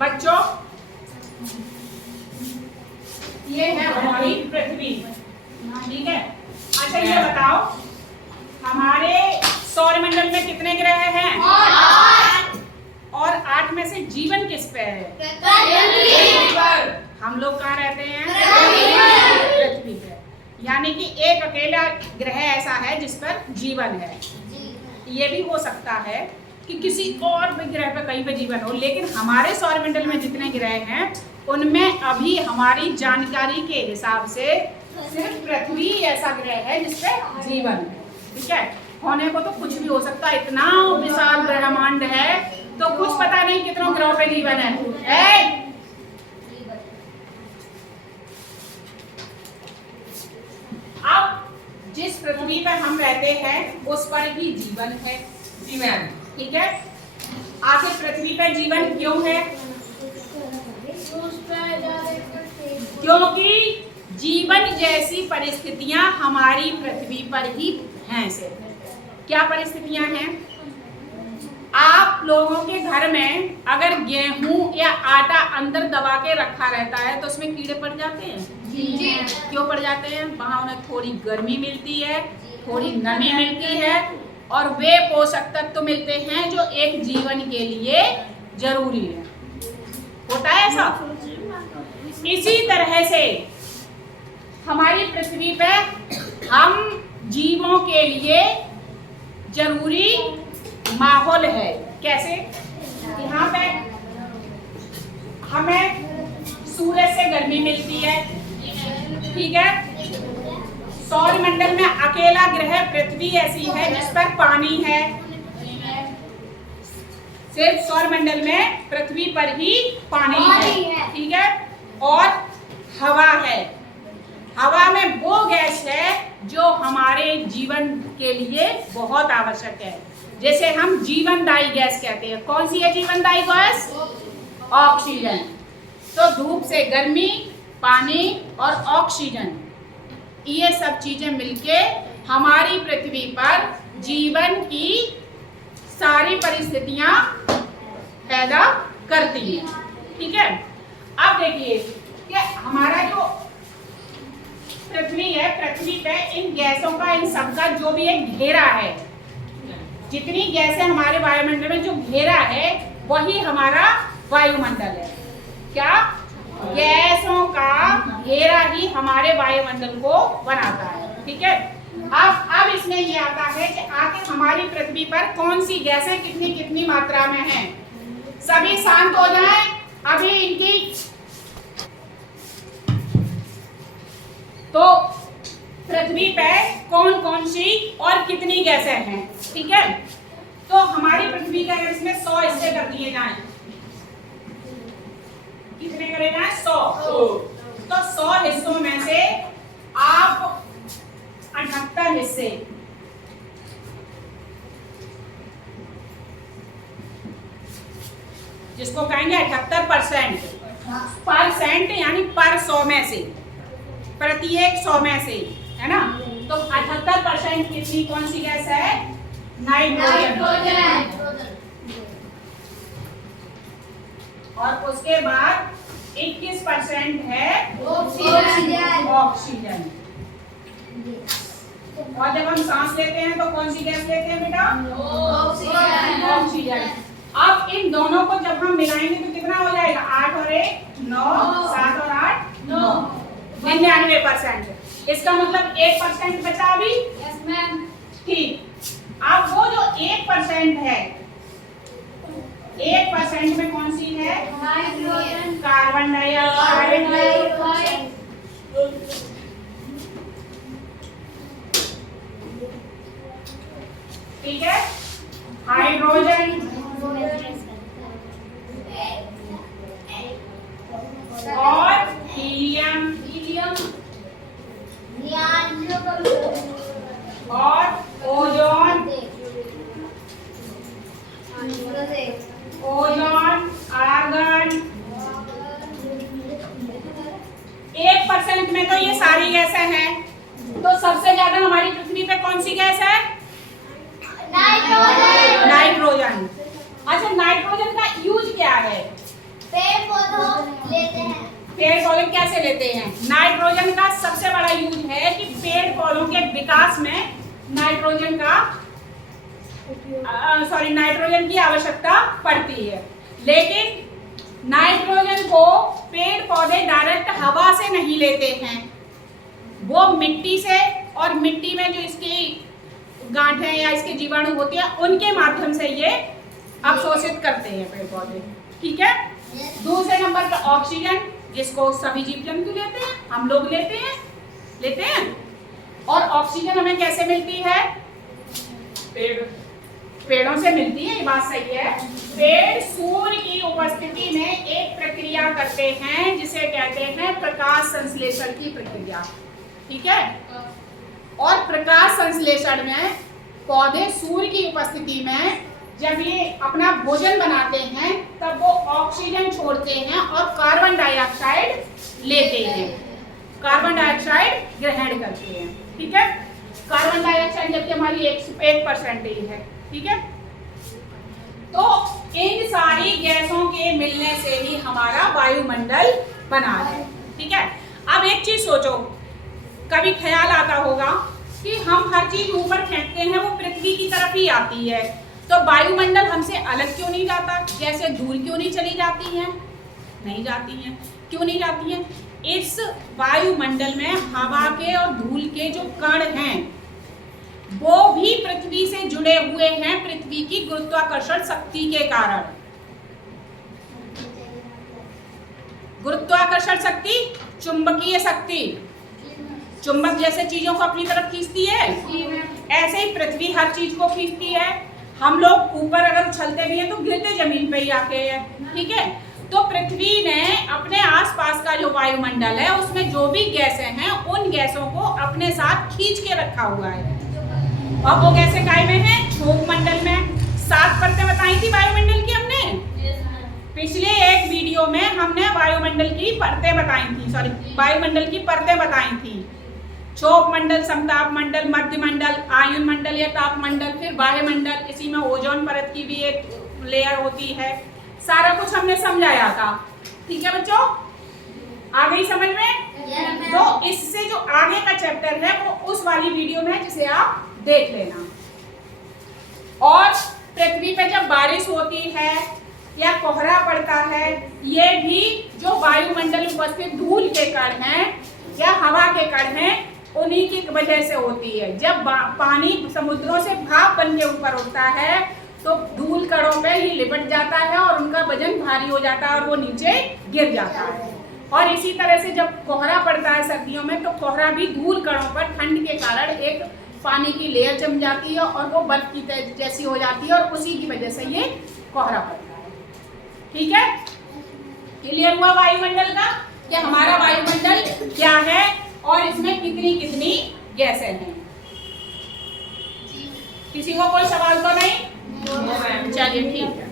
बच्चों ये है हमारी पृथ्वी, ठीक है। अच्छा ये बताओ हमारे सौरमंडल में कितने ग्रह हैं? 8। और 8 में से जीवन किस पे है? पृथ्वी पर। हम लोग कहाँ रहते हैं? पृथ्वी पे। यानी कि एक अकेला ग्रह ऐसा है जिस पर जीवन है। ये भी हो सकता है कि किसी और भी ग्रह पर कहीं पे जीवन हो, लेकिन हमारे सौरमंडल में जितने ग्रह हैं उनमें अभी हमारी जानकारी के हिसाब से सिर्फ पृथ्वी ऐसा ग्रह है जिस पे जीवन है, ठीक है। होने को तो कुछ भी हो सकता है, इतना विशाल ब्रह्मांड है तो कुछ पता नहीं कितनों ग्रहों पे जीवन है। अब जिस पृथ्वी पर हम रहते हैं उस पर ही जीवन है, जीवन, ठीक है। आखिर पृथ्वी पर जीवन क्यों है? क्योंकि जीवन जैसी परिस्थितियां हमारी पृथ्वी पर ही हैं। सिर्फ क्या परिस्थितियां हैं? आप लोगों के घर में अगर गेहूं या आटा अंदर दबा के रखा रहता है तो उसमें कीड़े पड़ जाते हैं। जी। क्यों पड़ जाते हैं? वहां उन्हें थोड़ी गर्मी मिलती है, थोड़ी नमी मिलती है और वे पोषक तत्व मिलते हैं जो एक जीवन के लिए जरूरी है। होता है ऐसा? इसी तरह से हमारी पृथ्वी पे हम जीवों के लिए जरूरी माहौल है। कैसे? यहाँ पे हमें सूरज से गर्मी मिलती है, ठीक है। सौरमंडल में अकेला ग्रह पृथ्वी ऐसी है जिस पर पानी है। सिर्फ सौरमंडल में पृथ्वी पर ही पानी है, ठीक है। और हवा है। हवा में वो गैस है जो हमारे जीवन के लिए बहुत आवश्यक है, जैसे हम जीवनदायी गैस कहते हैं। कौन सी है जीवनदायी गैस? ऑक्सीजन। तो धूप से गर्मी, पानी और ऑक्सीजन, ये सब चीजें मिलके हमारी पृथ्वी पर जीवन की सारी परिस्थितियां पैदा करती हैं, ठीक है। अब देखिए कि हमारा जो पृथ्वी है, पृथ्वी पे इन गैसों का, इन सबका जो भी एक घेरा है, जितनी गैसें हमारे वायुमंडल में जो घेरा है वही हमारा वायुमंडल है। क्या? गैसों का घेरा ही हमारे वायुमंडल को बनाता है, ठीक है। अब इसमें ये आता है कि आखिर हमारी पृथ्वी पर कौन सी गैसें कितनी कितनी मात्रा में हैं। सभी शांत हो जाएं। अभी इनकी तो पृथ्वी पे कौन कौन सी और कितनी गैसें हैं, ठीक है। तो हमारी पृथ्वी का अगर इसमें 100 हिस्से कर दिए जाएं, कितने करे जाएं? 100। तो 100 हिस्सों में से आप 78 हिस्से जिसको कहेंगे 78% यानी पर 100 में से, प्रत्येक 100 में से, है ना। तो 78% कितनी कौन सी गैस है? नाइट्रोजन। और उसके बाद 21% है ऑक्सीजन। और जब हम सांस लेते हैं तो कौन सी गैस लेते हैं बेटा? ऑक्सीजन। अब इन दोनों को जब हम मिलाएंगे तो कितना हो जाएगा? 8 और 1 9, 7 और 8 9, 99%। इसका मतलब 1% बचा अभी। Yes ma'am. ठीक। अब वो जो 1% है, 1% में कौन सी है? नाइट्रोजन, कार्बन डाइऑक्साइड, ठीक है, हाइड्रोजन और हीलियम और ओजोन, आर्गन। 1% में तो ये सारी गैसें हैं। तो सबसे ज्यादा हमारी पृथ्वी पे कौन सी गैस है? नाइट्रोजन। अच्छा, नाइट्रोजन का यूज क्या है? पेड़ पेड़ पौधे कैसे लेते हैं? नाइट्रोजन का सबसे बड़ा यूज है कि पेड़ पौधों के विकास में नाइट्रोजन की आवश्यकता पड़ती है। लेकिन नाइट्रोजन को पेड़ पौधे डायरेक्ट हवा से नहीं लेते हैं, वो मिट्टी से, और मिट्टी में जो इसकी गांठें या इसके जीवाणु होते हैं उनके माध्यम से ये अवशोषित करते हैं पेड़ पौधे। ठीक है। दूसरे नंबर पर ऑक्सीजन, जिसको सभी जीव जंतु लेते हैं, हम लोग लेते हैं। और ऑक्सीजन हमें कैसे मिलती है? पेड़ों से मिलती है, ये बात सही है। पेड़ सूर्य की उपस्थिति में एक प्रक्रिया करते हैं जिसे कहते हैं प्रकाश संश्लेषण की प्रक्रिया। ठीक है। और प्रकाश संश्लेषण में पौधे सूर्य की उपस्थिति में जब ये अपना भोजन बनाते हैं तब वो ऑक्सीजन छोड़ते हैं और कार्बन डाइऑक्साइड लेते हैं, कार्बन डाइऑक्साइड ग्रहण करते हैं। ठीक है। कार्बन डाइऑक्साइड जबकि हमारी 1% ही है। ठीक है। तो इन सारी गैसों के मिलने से ही हमारा वायुमंडल बना है। ठीक है। अब एक चीज सोचो, कभी ख्याल आता होगा कि हम हर चीज ऊपर फेंकते हैं वो पृथ्वी की तरफ ही आती है, तो वायुमंडल हमसे अलग क्यों नहीं जाता? जैसे धूल क्यों नहीं चली जाती है? नहीं जाती है। क्यों नहीं जाती है? इस वायुमंडल में हवा के और धूल के जो कण हैं वो भी पृथ्वी से जुड़े हुए हैं पृथ्वी की गुरुत्वाकर्षण शक्ति के कारण। गुरुत्वाकर्षण शक्ति, चुंबकीय शक्ति, चुंबक जैसे चीजों को अपनी तरफ खींचती है, ऐसे ही पृथ्वी हर चीज को खींचती है। हम लोग ऊपर अगर उछलते भी हैं तो गिरते जमीन पे ही आके हैं। ठीक है। तो पृथ्वी ने अपने आसपास का जो वायुमंडल है उसमें जो भी गैसें हैं उन गैसों को अपने साथ खींच के रखा हुआ है। और वो गैसें काय में है? क्षोभ मंडल में। 7 परतें बताई थी वायुमंडल की हमने। पिछले एक वीडियो में हमने वायुमंडल की परतें बताई थी, वायुमंडल की परतें बताई थी। क्षोभ मंडल, समताप मंडल, मध्य मंडल, आयन मंडल या ताप मंडल, फिर बाह्य मंडल, इसी में ओजोन परत की भी एक लेयर होती है। सारा कुछ हमने समझाया था। ठीक है बच्चों, आ गई समझ में? तो इससे जो आगे का चैप्टर है वो उस वाली वीडियो में है जिसे आप देख लेना। और पृथ्वी पे जब बारिश होती है या कोहरा पड़ता है, ये भी जो वायुमंडल में उपस्थित धूल के कण हैं या हवा के कण हैं उन्हीं की वजह से होती है। जब पानी समुद्रों से भाप बन के ऊपर उठता है तो धूल कणों पे ही लिपट जाता है और उनका वजन भारी हो जाता है और वो नीचे गिर जाता है। और इसी तरह से जब कोहरा पड़ता है सर्दियों में तो कोहरा भी धूल कणों पर ठंड के कारण एक पानी की लेयर जम जाती है और वो बर्फ की जैसी हो जाती है और उसी की वजह से ये कोहरा पड़ता है। ठीक है। क्लियर हुआ वायुमंडल का कि हमारा वायुमंडल क्या है और इसमें कितनी कितनी गैसें हैं। किसी को कोई सवाल तो नहीं? चलिए ठीक है।